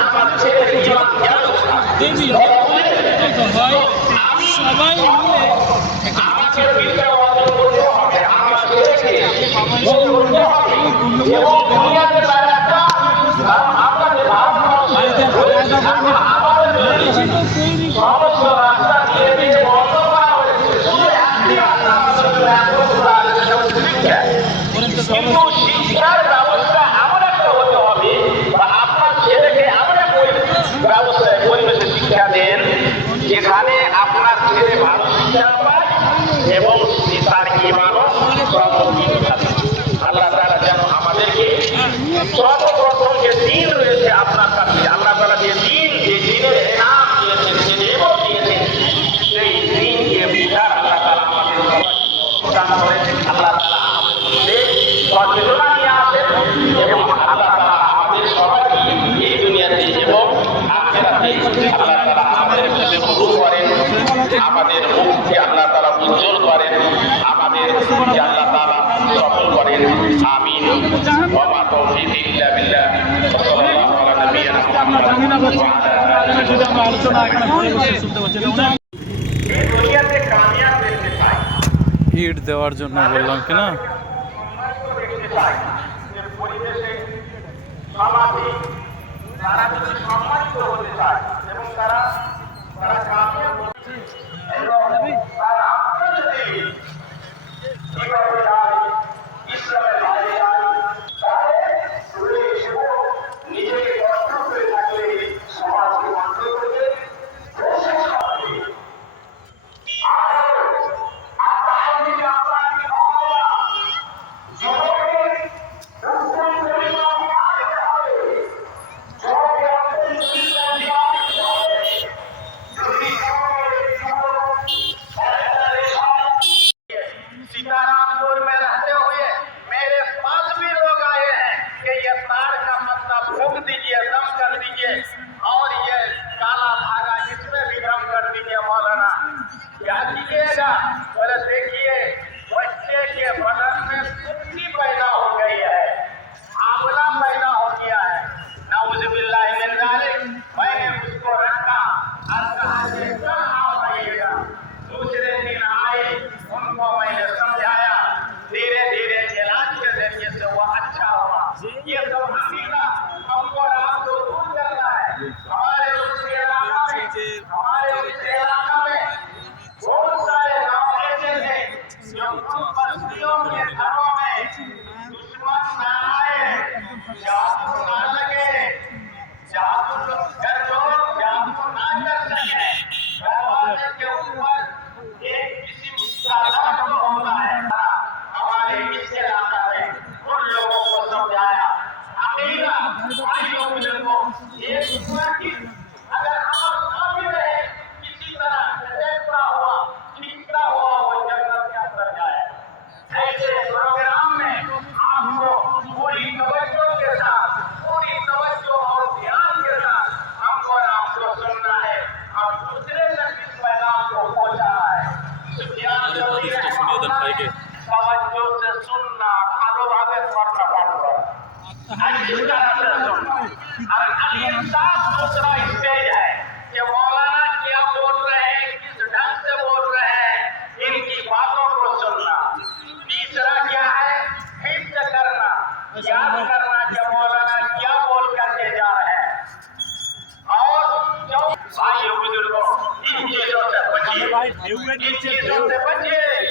আমার ছেলে জীবন গেল দেবী সবাই মিলে আমাকে বিদ্যা অর্জন করতে হবে আমার ছেলেকে বাবা হিসেবে বললে এই গুণগুলো এবং দুনিয়াতে তার একটা আমাদের ভারতবর্ষে আমাদের সেটা তৈরি সমস্ত রাস্তা দিয়ে দিয়ে বন্ধ করা হয়েছে শুধু একটি রাস্তা আমাদের জন্য একদম খোলা আছে, সেটা হচ্ছে শিক্ষা। কিন্তু শিক্ষার ব্যবস্থা এমন একটা হতে হবে বা আপনার ছেলেকে এমন এক পরি- ব্যবস্থায় পরিবেশে শিক্ষা দেন যেখানে আপনার ছেলে ভালো শিক্ষা পায় এবং তার ইমানও সর্বদিন থাকে আল্লাহ তাআলা যেন আমাদেরকে সর্বপ্রথম যে দিন রয়েছে আপনার কাছে, আল্লাহ তাআলা যে দিন, যে দিনের নাম যে নিয়ম তাআলা আমাদের আসেন এবং আল্লাহ আমাদের সবাইকে এই দুনিয়াতে এবং আখিরাতে আল্লাহ তাআলা আমাদের মধ্যে করেন, আমাদের মুখকে আল্লাহ তাআলা উজ্জ্বল করেন, আমাদের ইট দেওয়ার জন্য বললাম কি না? সম্মানিত দেখতে চাই যে পরিবেশে সমাজে তারা যদি সম্মানিত হতে চায় এবং তারা তারা কামিয়াব হতে এবং তারা আপনাদের যদি কীভাবে যায় ইসলামের বাইরে যায় তাহলে দূরে এসেও নিজেকে কষ্ট করে থাকলে সমাজকে বন্ধ করবে প্রশেষ হবে আর আপনার দিকে मैंने समझाया। धीरे धीरे इलाज के ज़रिए से वो अच्छा हुआ। ये सब हकीका हमको आपको दूर करना है। हमारे उस इलाका में हमारे उस इलाका में बहुत सारे गाँव ऐसे थे जो बस्तियों के घरों में दुश्मन न आए हिफ्ज करना याद करना मौलाना क्या बोल करके जा रहे हैं और जो भाई बुज़ुर्गों इन चीज़ों से बचिए इन चीज़ों से बचिए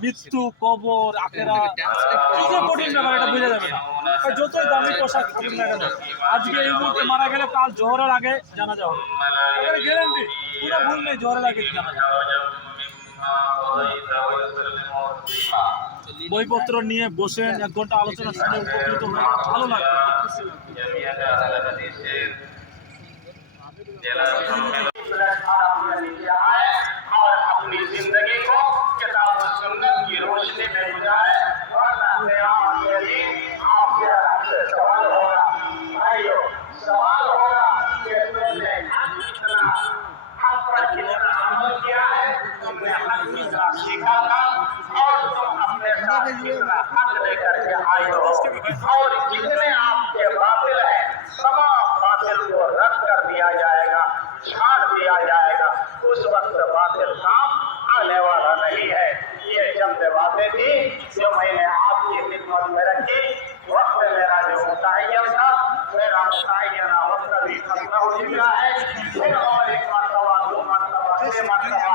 মৃত্যু কবর আখেরা কি যে কঠিন ব্যাপার এটা বোঝা যাবে না। যতই দামি পোশাক না কেন আজকে এই মুহূর্তে মারা গেলে কাল জোহরের আগে জানা যাবে। এবারে গ্যারান্টি কোনো ভুল নেই জোহরের আগে জানা যাবে। বইপত্র নিয়ে বসেন এক ঘণ্টা আলোচনা শুনে উপকৃত হয়ে ভালো লাগবে খুশি सीखा था और तुम अपने साथ कितना हक लेकर के आए हो और जितने आपके बातिल हैं तमाम बातिल को रद्द कर दिया जाएगा छाड़ दिया जाएगा उस वक्त बातिल काम आने वाला नहीं है ये चंद बातें थी जो मैंने आपकी खिदमत में रखी वक्त मेरा जो मुतयन था मेरा मुतयना वक्त भी खत्म हो चुका है फिर और एक मरतबा दो मरतबा छह मरतबा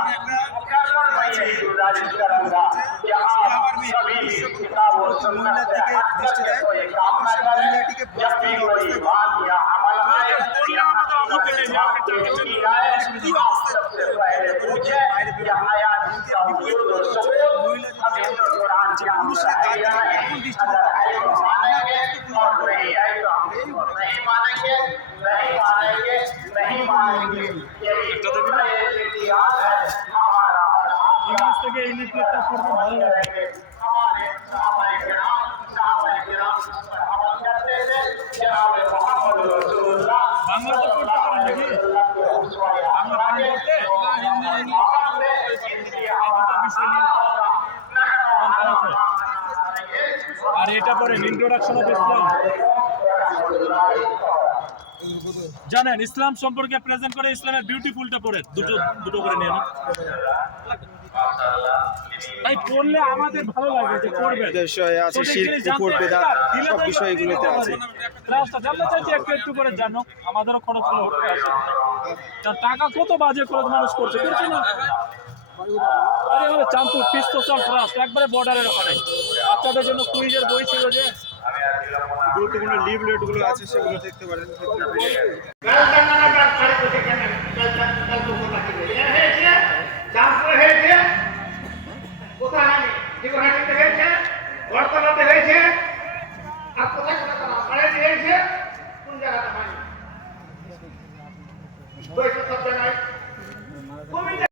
यही गुजारिश करूँगा कि आप सभी किताब और सुन्नत से हट करके कोई काम न करें जब भी कोई बात या अमल आए या कोई बात की जाए सबसे पहले पूछे कि आयात का वजूद और सबूत हमें तो कुरान के अंदर है। नहीं अगर है? तो मानेंगे और नहीं है तो हम नहीं मानेंगे। नहीं मानेंगे नहीं मानेंगे यही इतिहास है। থেকে এই নেটওয়ার্কটা ভালো লাগে আর এটা পরে ইন্ট্রোডাকশন অফ ইসলাম জানেন, ইসলাম সম্পর্কে প্রেজেন্ট করে ইসলামের বিউটিফুলটা পড়ে দুটো দুটো করে নিয়ে বিষয়ে আছে শির কুকুর বেদা সব বিষয়গুলোতে আছে। ক্লাসটা জানতে চাইছি একটু একটু করে জানো আমাদেরও খরচগুলো আসে টাকা কত বাজে খরচ মানুষ করছে করছে না? আরে হলো চাঁদপুর পিস্তল ট্রাস্ট একবারে বর্ডারের ওখানে। বাচ্চাদের জন্য কুইজের বই ছিল যে। গুরুত্বপূর্ণ লিভলেটগুলো আছে সেগুলো দেখতে পারেন। জামপুর হয়েছে। হয়নি জীবনহাটিতে হয়েছে বর্তমানে হয়েছে আর কোথায় কোন জায়গাতে হয়নি